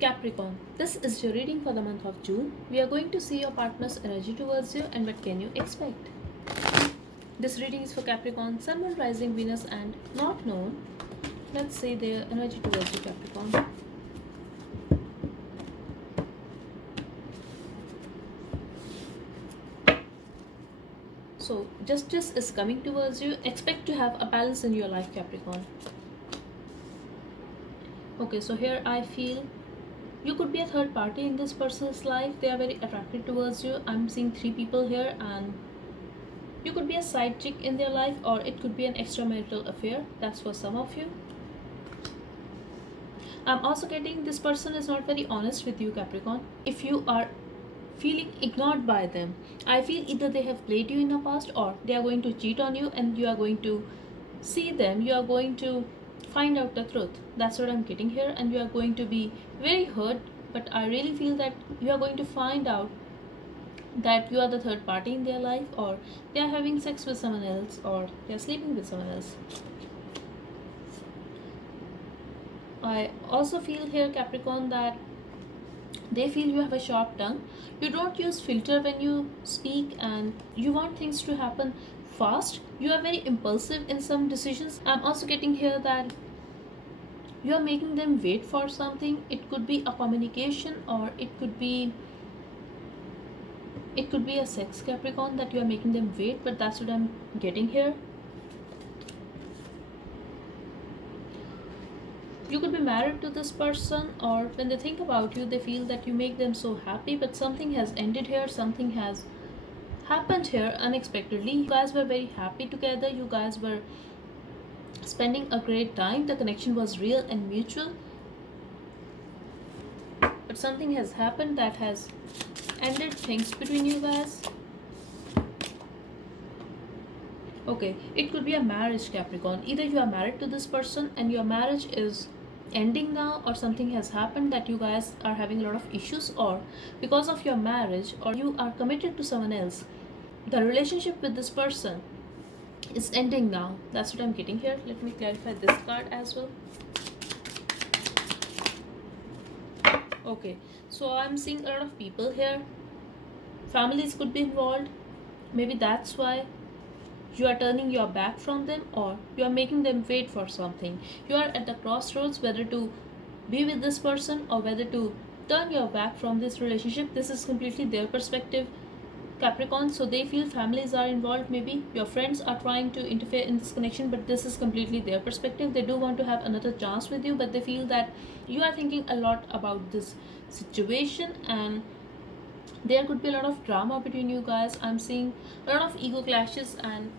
Capricorn, this is your reading for the month of June. We are going to see your partner's energy towards you and what can you expect. This reading is for Capricorn, Sun, Moon, Rising, Venus and not known. Let's see their energy towards you, Capricorn. So, justice is coming towards you. Expect to have a balance in your life, Capricorn. Okay, so here I feel you could be a third party in this person's life. They are very attracted towards you. I'm seeing 3 people here, and you could be a side chick in their life, or it could be an extramarital affair. That's for some of you. I'm also getting this person is not very honest with you, Capricorn. If you are feeling ignored by them, I feel either they have played you in the past or they are going to cheat on you and you are going to see them. You are going to find out the truth. That's what I'm getting here, and you are going to be very hurt, but I really feel that you are going to find out that you are the third party in their life, or they are having sex with someone else, or they are sleeping with someone else. I also feel here, Capricorn, that they feel you have a sharp tongue. You don't use filter when you speak and you want things to happen fast. You are very impulsive in some decisions. I'm also getting here that you are making them wait for something. It could be a communication, or it could be a sex, Capricorn, that you are making them wait, but that's what I'm getting here. You could be married to this person, or when they think about you, they feel that you make them so happy, but something has ended here, something has happened here unexpectedly. You guys were very happy together, you guys were spending a great time, the connection was real and mutual, but something has happened that has ended things between you guys. Okay, it could be a marriage, Capricorn. Either you are married to this person and your marriage is ending now, or something has happened that you guys are having a lot of issues, or because of your marriage, or you are committed to someone else, the relationship with this person is ending now. That's what I'm getting here. Let me clarify this card as well. Okay, so I'm seeing a lot of people here. Families could be involved. Maybe that's why you are turning your back from them, or you are making them wait for something. You are at the crossroads whether to be with this person or whether to turn your back from this relationship. This is completely their perspective, Capricorn. So they feel families are involved. Maybe your friends are trying to interfere in this connection, but this is completely their perspective. They do want to have another chance with you, but they feel that you are thinking a lot about this situation, and there could be a lot of drama between you guys. I'm seeing a lot of ego clashes, and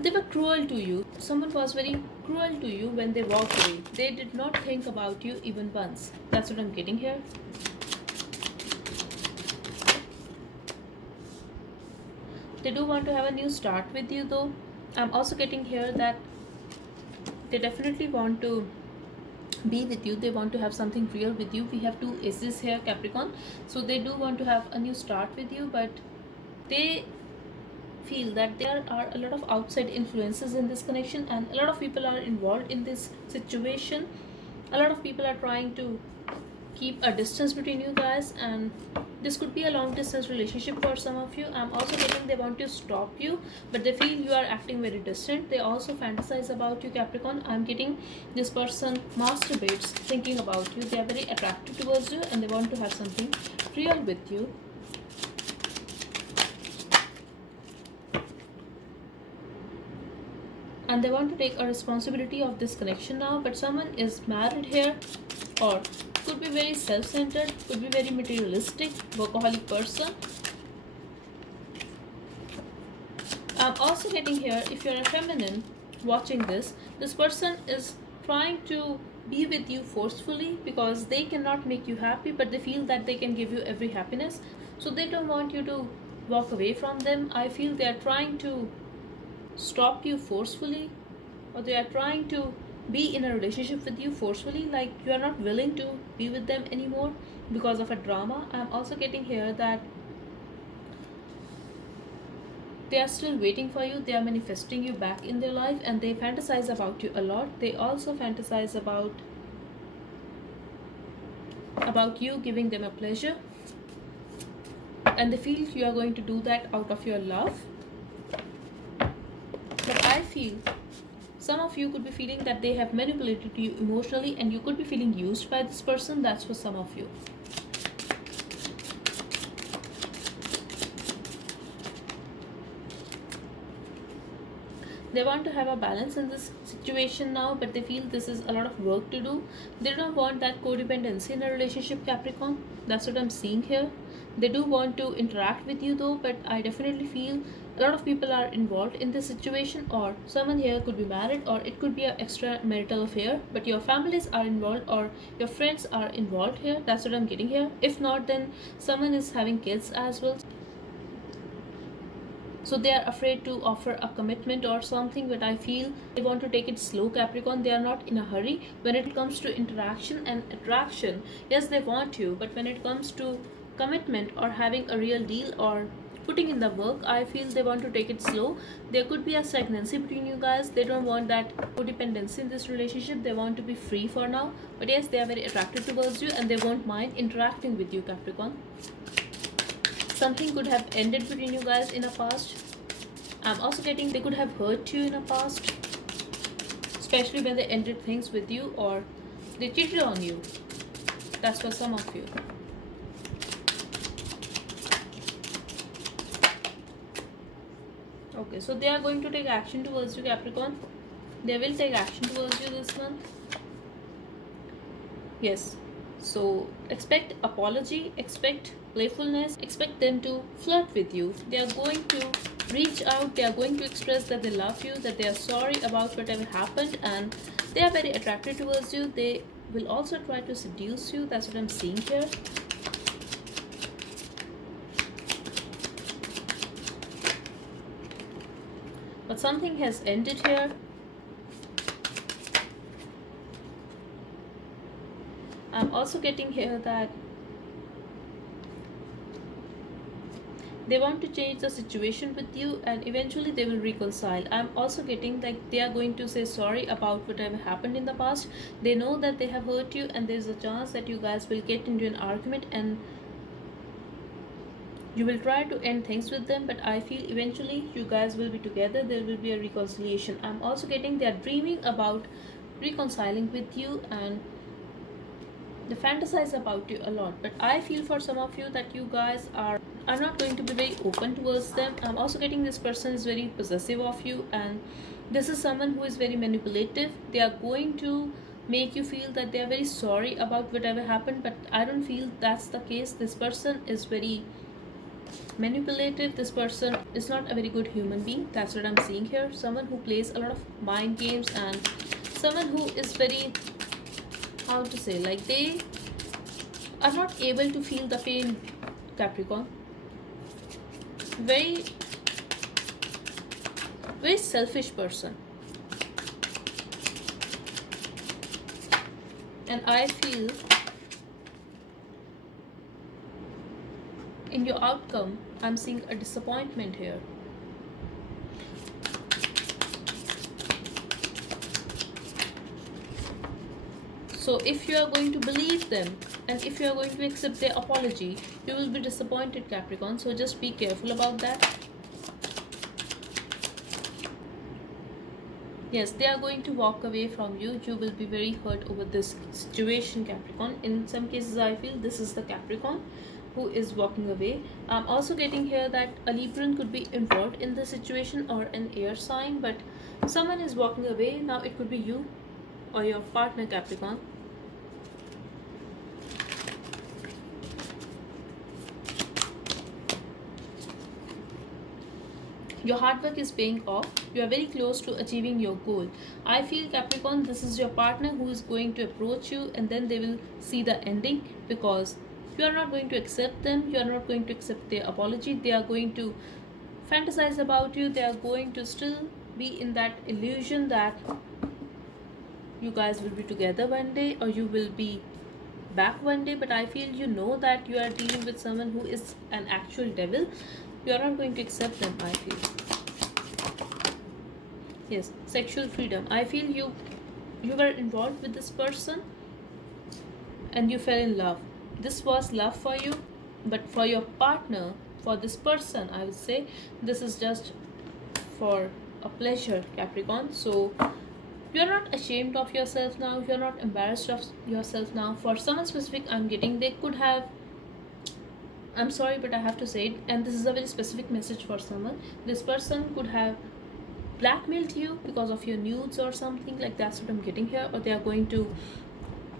they were cruel to you. Someone was very cruel to you when they walked away. They did not think about you even once. That's what I'm getting here. They do want to have a new start with you, though. I'm also getting here that they definitely want to be with you. They want to have something real with you. We have 2 aces here, Capricorn. So they do want to have a new start with you, but they feel that there are a lot of outside influences in this connection, and a lot of people are involved in this situation. A lot of people are trying to keep a distance between you guys, and this could be a long distance relationship for some of you. I'm also getting they want to stop you, but they feel you are acting very distant. They also fantasize about you, Capricorn. I'm getting this person masturbates thinking about you. They are very attracted towards you, and they want to have something real with you. And they want to take a responsibility of this connection now, but someone is married here, or could be very self-centered, could be very materialistic, workaholic person. I'm also getting here, if you're a feminine watching this person is trying to be with you forcefully because they cannot make you happy, but they feel that they can give you every happiness, so they don't want you to walk away from them. I feel they are trying to stop you forcefully, or they are trying to be in a relationship with you forcefully, like you are not willing to be with them anymore because of a drama. I'm also getting here that they are still waiting for you. They are manifesting you back in their life, and they fantasize about you a lot. They also fantasize about about you giving them a pleasure, and they feel you are going to do that out of your love. But I feel some of you could be feeling that they have manipulated you emotionally, and you could be feeling used by this person. That's for some of you. They want to have a balance in this situation now, but they feel this is a lot of work to do. They don't want that codependency in a relationship, Capricorn. That's what I'm seeing here. They do want to interact with you though, but I definitely feel a lot of people are involved in this situation, or someone here could be married, or it could be an extramarital affair, but your families are involved or your friends are involved here. That's what I'm getting here. If not, then someone is having kids as well. So they are afraid to offer a commitment or something, but I feel they want to take it slow, Capricorn. They are not in a hurry when it comes to interaction and attraction. Yes, they want you, but when it comes to commitment or having a real deal or putting in the work, I feel they want to take it slow. There could be a stagnancy between you guys. They don't want that codependency in this relationship. They want to be free for now, but yes, they are very attracted towards you and they won't mind interacting with you, Capricorn. Something could have ended between you guys in the past. I'm also getting they could have hurt you in the past, especially when they ended things with you or they cheated on you. That's for some of you. Okay, so they are going to take action towards you, Capricorn. They will take action towards you this month. Yes. So expect apology, expect playfulness, expect them to flirt with you. They are going to reach out, they are going to express that they love you, that they are sorry about whatever happened, and they are very attracted towards you. They will also try to seduce you. That's what I'm seeing here. But something has ended here. I'm also getting here that they want to change the situation with you and eventually they will reconcile. I'm also getting like they are going to say sorry about whatever happened in the past. They know that they have hurt you and there's a chance that you guys will get into an argument and you will try to end things with them, but I feel eventually you guys will be together. There will be a reconciliation. I'm also getting they are dreaming about reconciling with you and they fantasize about you a lot, but I feel for some of you that you guys are not going to be very open towards them. I'm also getting this person is very possessive of you and this is someone who is very manipulative. They are going to make you feel that they are very sorry about whatever happened, but I don't feel that's the case. This person is very manipulative. This person is not a very good human being. That's what I'm seeing here. Someone who plays a lot of mind games and someone who is very, how to say, like they are not able to feel the pain, Capricorn. Very selfish person, and I feel in your outcome I'm seeing a disappointment here. So if you are going to believe them and if you are going to accept their apology, you will be disappointed, Capricorn. So just be careful about that. Yes, they are going to walk away from you. You will be very hurt over this situation, Capricorn. In some cases, I feel this is the Capricorn who is walking away. I'm also getting here that a Libran could be involved in the situation or an air sign, but someone is walking away. Now it could be you or your partner, Capricorn. Your hard work is paying off. You are very close to achieving your goal. I feel, Capricorn, this is your partner who is going to approach you and then they will see the ending because you are not going to accept them. You are not going to accept their apology. They are going to fantasize about you. They are going to still be in that illusion that you guys will be together one day or you will be back one day, but I feel you know that you are dealing with someone who is an actual devil. You are not going to accept them, I feel. Yes, sexual freedom. I feel you were involved with this person and you fell in love. this was love for you, but for your partner, for this person, I would say this is just for a pleasure, Capricorn. So you're not ashamed of yourself now, you're not embarrassed of yourself now. For someone specific, I'm getting they could have, I'm sorry, but I have to say it, and this is a very specific message for someone. This person could have blackmailed you because of your nudes or something like that's what I'm getting here, or they are going to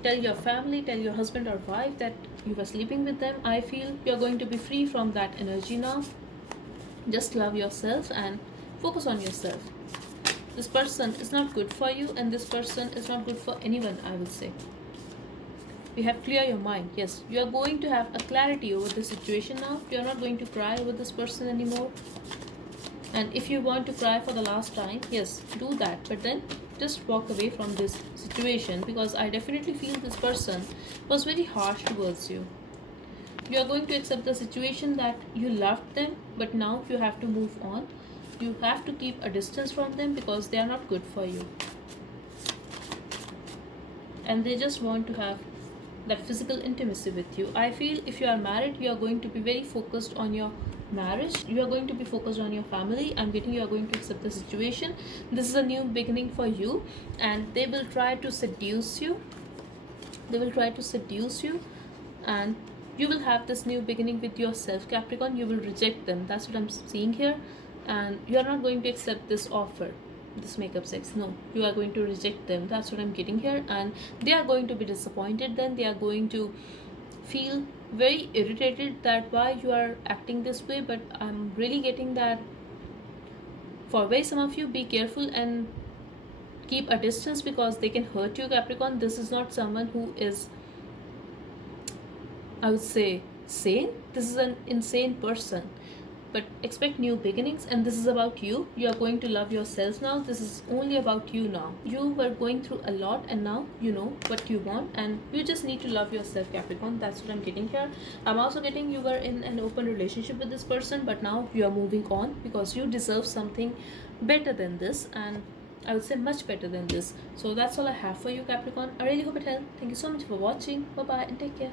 tell your family, tell your husband or wife that you were sleeping with them. I feel you're going to be free from that energy now. Just love yourself and focus on yourself. This person is not good for you, and this person is not good for anyone, I would say. We have clear your mind. Yes, you are going to have a clarity over the situation now. You are not going to cry over this person anymore. And if you want to cry for the last time, yes, do that, but then just walk away from this situation, because I definitely feel this person was very harsh towards you. You are going to accept the situation that you loved them, but now you have to move on. You have to keep a distance from them because they are not good for you, and they just want to have that physical intimacy with you. I feel if you are married, you are going to be very focused on your marriage, you are going to be focused on your family. I'm getting you are going to accept the situation. This is a new beginning for you, and they will try to seduce you. They will try to seduce you, and you will have this new beginning with yourself, Capricorn. You will reject them. That's what I'm seeing here. And you are not going to accept this offer, this makeup sex. No, you are going to reject them. That's what I'm getting here. And they are going to be disappointed. Then they are going to feel very irritated that why you are acting this way. But I'm really getting that for very some of you, be careful and keep a distance because they can hurt you, Capricorn. This is not someone who is, I would say, sane. This is an insane person. But expect new beginnings, and this is about you. You are going to love yourself now. This is only about you now. You were going through a lot, and now you know what you want, and you just need to love yourself, Capricorn. That's what I'm getting here. I'm also getting you were in an open relationship with this person, but now you are moving on because you deserve something better than this, and I would say much better than this. So that's all I have for you, Capricorn. I really hope it helped. Thank you so much for watching. Bye bye and take care.